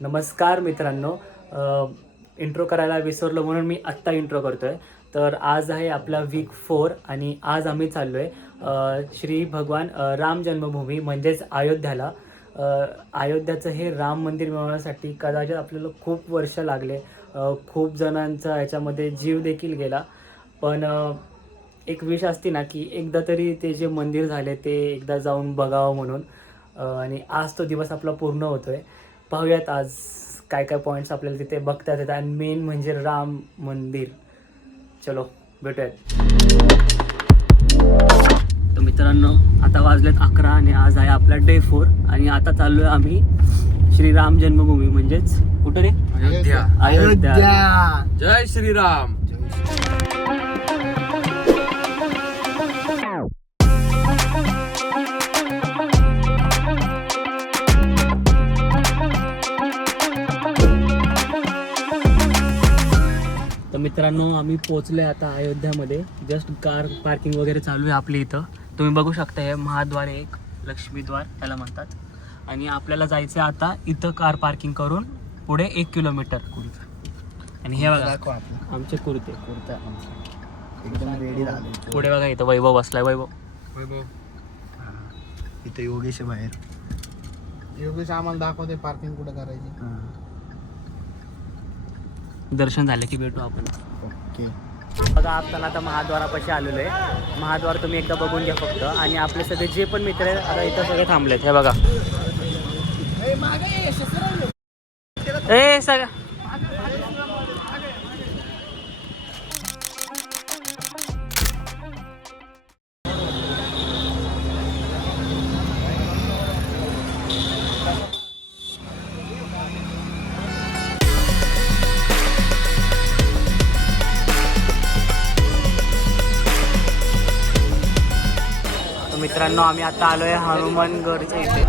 नमस्कार मित्रांनो. इंट्रो करायला विसरलो म्हणून मी आत्ता इंट्रो करतोय. तर आज आहे आपला वीक 4 आणि आज आम्ही चाललो आहे श्री भगवान राम जन्मभूमी म्हणजेच अयोध्याला. अयोध्याचं हे राम मंदिर मिळवण्यासाठी कदाचित आपल्याला खूप वर्ष लागले. खूप जणांचा याच्यामध्ये जीव देखील गेला. पण एक विश असते ना की एकदा तरी ते जे मंदिर झाले ते एकदा जाऊन बघावं म्हणून. आणि आज तो दिवस आपला पूर्ण होतोय. पाहूयात आज काय काय पॉईंट्स आपल्याला तिथे बघता येतात आणि मेन म्हणजे राम मंदिर. चलो भेटूयात. तर मित्रांनो आता वाजलेत 11 आणि आज आहे आपला डे 4 आणि आता चाललो आहे आम्ही श्रीराम जन्मभूमी म्हणजेच कुठं रे? अयोध्या. जय श्रीराम. तर मित्रांनो आम्ही पोचलो आहे आता अयोध्यामध्ये. जस्ट कार पार्किंग वगैरे चालू आहे आपली इथं. तुम्ही बघू शकता हे महाद्वार आहे, एक लक्ष्मीद्वार त्याला म्हणतात. आणि आपल्याला जायचं आहे आता इथं कार पार्किंग करून पुढे 1 किलोमीटर. आणि हे बघा आमचे कुर्ते एकदम रेडी झाले. पुढे बघा इथं वैभव बसलाय. वैभव इथे योगेश बाहेर. योगेश आम्हाला दाखवते पार्किंग कुठे करायची. दर्शन झालं की भेटू आपण. ओके. बघा आपल्याला आता महाद्वारापाशी आलेलो आहे. महाद्वार तुम्ही एकदा बघून घ्या फक्त. आणि आपले सगळे जे पण मित्र आहेत आता इथं सगळे थांबलेत. हे बघा ए सगळं मित्रांनो आम्ही आता आलोय हनुमानगडच्या इथे.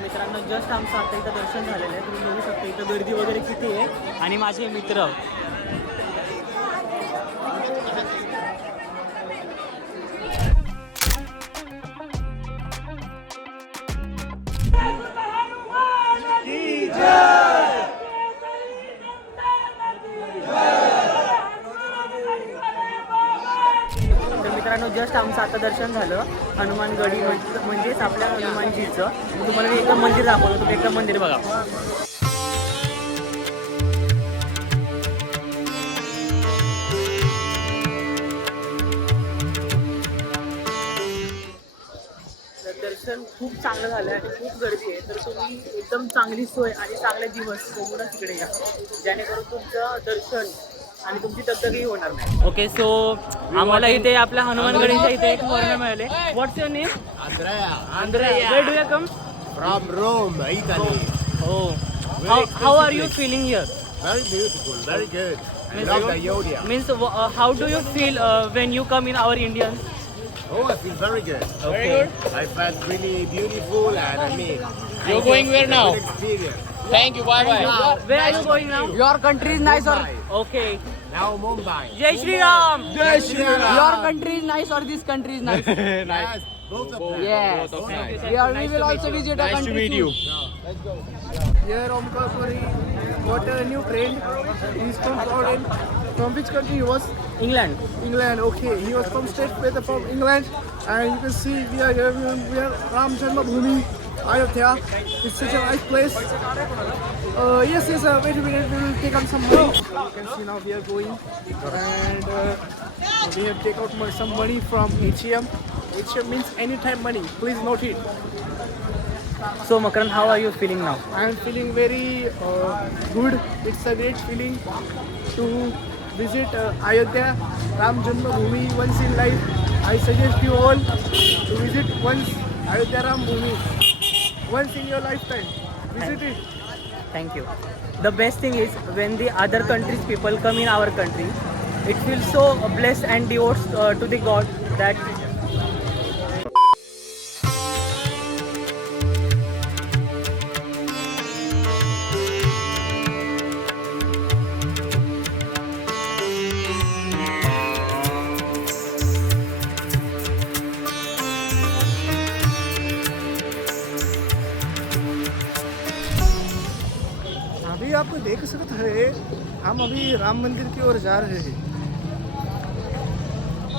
मित्रांनो जस्ट आमचं आता इथं दर्शन झालेलं आहे. तुम्ही बघू शकता इथं गर्दी वगैरे किती आहे. आणि माझे मित्र मित्रांनो जस्ट आमचं आता दर्शन झालं हनुमानगडी म्हणजेच आपल्या हनुमानजीचं. तुम्हाला मी एकदम मंदिर दाखवलं. तुम्ही एकदम मंदिर बघा. दर्शन खूप चांगलं झालं आणि खूप गर्दी आहे. तर तुम्ही एकदम चांगली सोय आणि चांगले दिवस बघूनच इकडे या, जेणेकरून तुमचं दर्शन आणि तुमची दगदगही होणार नाही. ओके सो आम्हाला इथे आपल्या हनुमानगडीच्या इथे एक फॉरेनर मिळाले. What's your name? Andrea. Where do you come? From Rome, Italy. Oh, how are you feeling here? Very beautiful, very good. I love the Ayodhya. Means how do you feel when you come in our Indians? Oh, I feel very good. Okay. I felt really beautiful and I mean. You're going where now? Good experience. Thank you. Bye bye. Where are you going now? Your country is nice or Mumbai. Okay. Now Mumbai. Jai Shri Ram. Jai Shri Ram. your country is nice or this country is nice? Yes, both of them. Yes. Both of nice. We will also visit a Nice to country meet you. soon. Here Omkar Puri got a new friend. He's from Jordan. From which country he was? England. England. Okay, he was from straight with from England. And you can see we are here. We are Ram Janmabhoomi, Ayodhya. It's such a nice place. Yes, wait a minute, we will take out some money. You can see now we are going and we have take out some money from ATM. ATM means anytime money, please note it. So Makarand, how are you feeling now? I am feeling very good. It's a great feeling to visit Ayodhya Ram Janmabhoomi once in life. I suggest you all to visit once Ayodhya Ram Bhoomi once in your lifetime. Visit it. Thank you. The best thing is when the other countries people come in our country, it feels so blessed and devotes to the God that अभी आपको देख सकते हैं हम अभी राम मंदिर की or जा रहे हैं।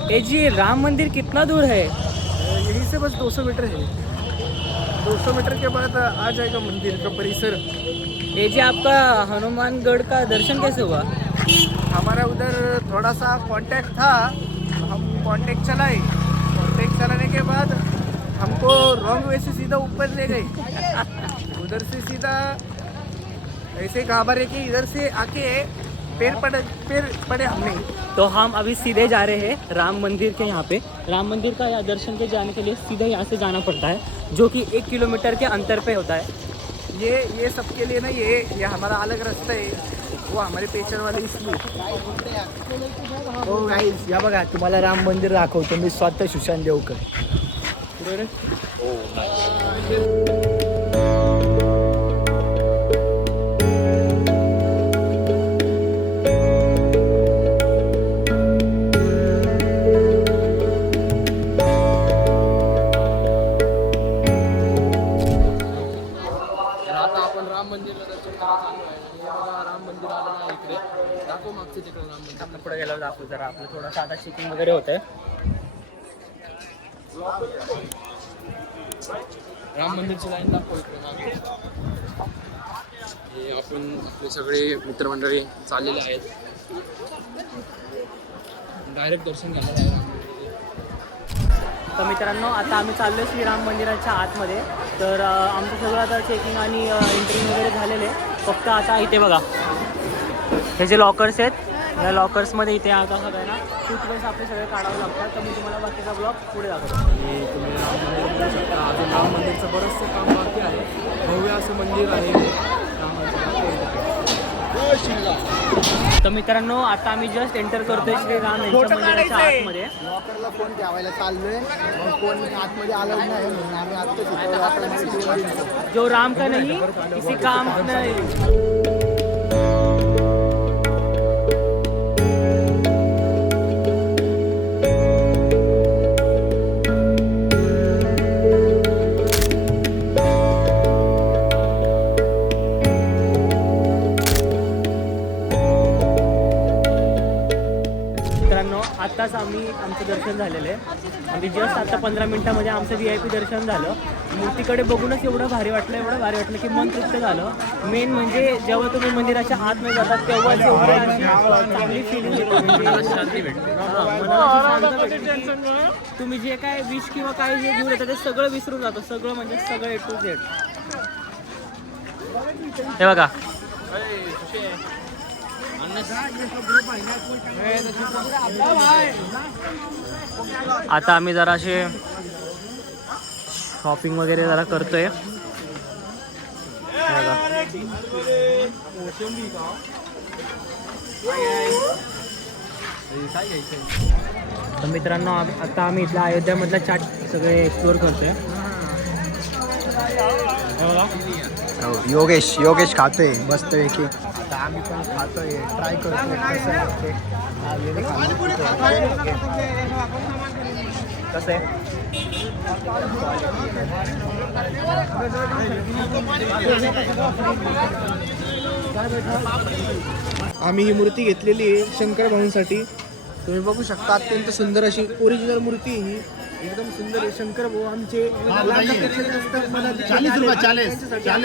ये जी राम मंदिर कितना दूर है? यहीं से बस 200 मीटर है। 200 मीटर के बाद आ जाएगा मंदिर का परिसर। ये जी आपका हनुमानगढ़ का दर्शन कैसे हुआ? हमारा उधर थोड़ा सा कांटेक्ट था, हम कांटेक्ट चलाए। कांटेक्ट चलाने के बाद हमको रॉन्ग वे से सीधा ऊपर ले गए। उधर से सीधा ऐसे घाबरे के इधर से आके पैर पड़े हमने। तो हम अभी सीधे जा रहे हैं राम मंदिर के यहाँ पे। राम मंदिर का यहाँ दर्शन के जाने के लिए सीधे यहाँ से जाना पड़ता है, जो कि 1 किलोमीटर के अंतर पे होता है। ये सबके लिए ना, ये हमारा अलग रास्ता है, वो हमारे पेचर वाले इसलिए। हो गाईज, या बघा तुम्हाला राम मंदिर दाखवतो मी स्वतः सुशांत देवकर. आता आपण राम मंदिरला दर्शन करायला चाललो आहे. आणि हे बघा राम मंदिर आलं ना इकडे. दाखव मागचं तिकडे राम मंदिर. आपण पुढे गेल्यावर दाखवू जरा, आपलं थोडंसं आता शूटिंग वगैरे होतंय. राम मंदिरची लाईन दाखव इकडे मागे. हे आपण आपले सगळे मित्रमंडळी चाललेले आहेत. डायरेक्ट दर्शन घ्यायला आहे राम मंदिर. तर मित्रांनो, आता आम्ही चाललो श्रीराम मंदिराच्या आतमध्ये. तर आमचं सगळं आता चेकिंग आणि एंट्री वगैरे झालेले आहे. फक्त आता इथे बघा हे जे लॉकर्स आहेत, या लॉकर्समध्ये इथे आता सगळ्यांना शूटवेस आपले सगळे काढावं लागतात. तर मी तुम्हाला बाकीचा ब्लॉग पुढे दाखवतो. आणि तुम्ही राम मंदिर बघू शकता. अजून राम मंदिरचं बरंचसं काम बाकी आहे. भव्य असं मंदिर आहे तर मित्रांनो, आता आम्ही जस्ट एंटर करतोय श्रीराम यांच्या मंदिराच्या आतमध्ये. लॉकरला फोन ठेवायला चाललोय, मग फोन आतमध्ये आला नाही म्हणून आम्ही आता जो राम का नहीं किसी काम नहीं. आत्ताच आमचं दर्शन झालेलं आहे. आणि जस्ट आता 15 मिनिटामध्ये आमचं VIP दर्शन झालं. मूर्तीकडे बघूनच एवढं भारी वाटलं की मन तृप्त झालं. मेन म्हणजे जेव्हा तुम्ही मंदिराच्या आतमध्ये जातात तेव्हाच एवढी अशी चांगली फिलिंग येते. तुम्ही जे काय विश किंवा काय जे घेऊन येतं ते सगळं विसरून जातं. सगळं म्हणजे सगळं A to Z. हे बघा, आता आम्ही जराशे शॉपिंग वगैरे जरा करतोय. तर मित्रांनो, आता आम्ही इथला अयोध्यामधला चाट सगळे एक्सप्लोर करतोय. योगेश खातोय मस्तपैकी. आता आम्ही पण खातोय, ट्राय करतोय कसं लागते. कसं आहे? आम्ही ही मूर्ती घेतलेली आहे शंकर भाऊंसाठी. तुम्ही बघू शकता, अत्यंत सुंदर अशी ओरिजिनल मूर्ती ही, एकदम सुंदर आहे. शंकर भाऊ आमचे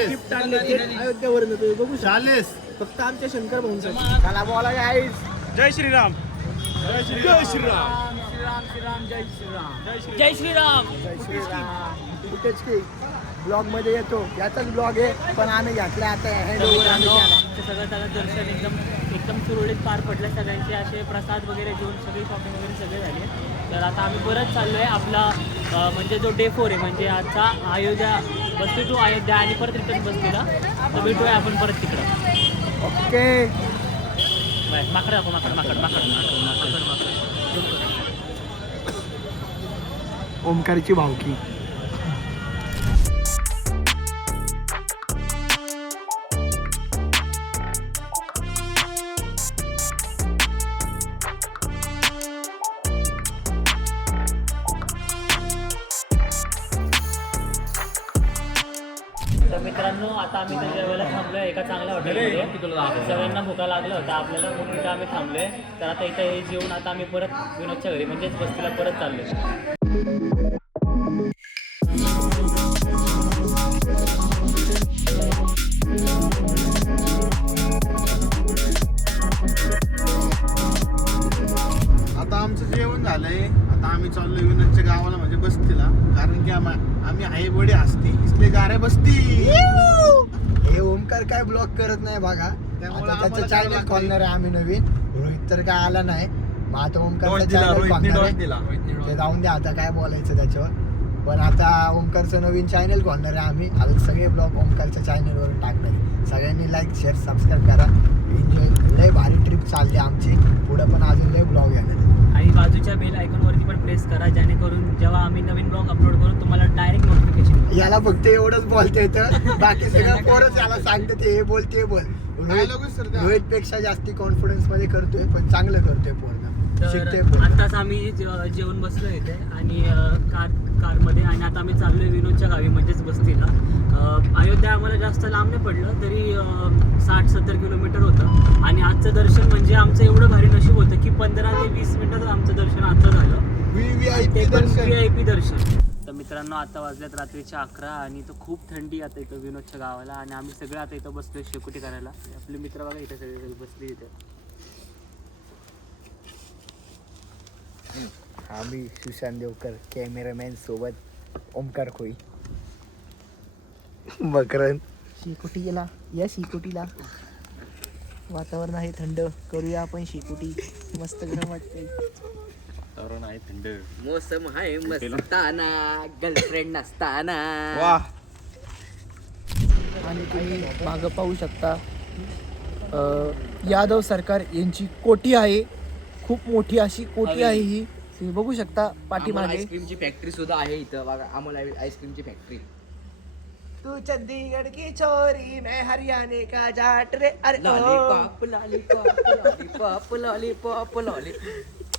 गिफ्ट आणले अयोध्यावरून. तुम्ही बघू शकता, फक्त आमच्या शंकर भाऊंसाठी. चला बोला गाईस. जय श्रीराम. जय श्रीराम. जय श्रीराम. जय श्रीराम. ब्लॉगमध्ये येतो. याचाच ब्लॉग आहे, पण आम्ही घातला आता हँड ओव्हर आम्ही केला. आमचं सगळं त्याला दर्शन एकदम सुरळीत पार पडलं. सगळ्यांचे असे प्रसाद वगैरे घेऊन सगळी शॉपिंग वगैरे सगळे झाली. तर आता आम्ही परत चाललो आहे आपला म्हणजे जो डे 4 आहे, म्हणजे आजचा अयोध्या बसतो टू अयोध्या आणि परत रिटर्न बसलेला. तर भेटूया आपण परत तिकडं. ओके. बाय. माकड दाखव, माकड. ओमकारची भावकी. तर मित्रांनो, आता आम्ही त्या जेवायला थांबलो आहे एका चांगल्या हॉटेलमध्ये. सगळ्यांना भुका लागलं होतं आपल्याला, मग तिथं आम्ही थांबलो आहे. तर आता इथं हे जेवून आता आम्ही परत विनोदच्या घरी म्हणजेच बस्तीला परत चाललो आहे. आता आमचं जेवण झालंय. आता आम्ही चाललोय विनोदच्या गावाला म्हणजे बस्तीला, कारण की आम्ही आहे बडी हस्ती इसले जा रे बस्ती. हे ओमकार काय ब्लॉग करत नाही बघा. त्यामुळे आता त्याचं आम्हाला चॅनल करावं खोलणार आहे आम्ही नवीन. रोहित तर काय आला नाही, मग आता ओमकारचं चॅनल खोलणार आहे. ते जाऊन द्या, आता काय बोलायचं त्याच्यावर. पण आता ओमकारचं नवीन चॅनल खोलणार आहे आम्ही. आता सगळे ब्लॉग ओमकारच्या चॅनलवरून टाकणार आहे. सगळ्यांनी लाईक शेअर सबस्क्राईब करा. एन्जॉय. लय भारी ट्रिप चालली आमची. पुढं पण अजून लय ब्लॉग येणार. आणि बाजूच्या बेल आयकॉनवरती पण प्रेस करा, जेणेकरून जेव्हा आम्ही नवीन ब्लॉग अपलोड करू तुम्हाला डायरेक्ट नोटिफिकेशन. याला फक्त एवढंच बोलता येतं, बाकी सगळं पोरच याला सांगते ते हे बोल ते बोल. रोहित पेक्षा जास्ती कॉन्फिडन्स मध्ये करतोय, पण चांगलं करतोय पोरगा. शिकतोय तर पोरगा. आत्ताच आम्ही जेवण बसलो इथे आणि कारमध्ये, आणि आता आम्ही चाललोय विनोदच्या गावी म्हणजेच बस्तीला. अयोध्या आम्हाला जास्त लांब नाही पडलं, तरी 60-70 किलोमीटर होतं. आणि आजचं दर्शन म्हणजे आमचं एवढं भारी नशीब होतं की 15 ते 20 मिनिटात आमचं दर्शन आजचं झालं. VIP दर्शन. VIP दर्शन. तर मित्रांनो, आता वाजल्यात रात्रीच्या 11 आणि तो खूप थंडी आता इथं विनोदच्या गावाला. आणि आम्ही सगळे आता इथं बसलोय शेकोटी करायला. आपले मित्र बघा इथे सगळे बसले इथे. आम्ही सुशांत देवकर, कॅमेरामॅन सोबत ओमकार खोई, मकरन. शिकुटी गेला या शिकुटीला. वातावरण आहे थंड, करूया आपण शिकुटी. मस्त गरम वाटते. मोसम आहे मस्ताना, गर्लफ्रेंड नसताना. आणि तुम्ही मागं पाहू शकता यादव सरकार यांची कोठी आहे. खूप मोठी अशी कोठी आहे ही. तुम्ही बघू शकता पाठीमागे. आईस्क्रीमची फॅक्टरी सुद्धा आहे इथं बघा. अमोल आईस्क्रीमची फॅक्टरी. तू चंदीगड की छोरी, मैं हरियाणे का जाट रे. अरे lollipop lollipop lollipop lollipop lollipop.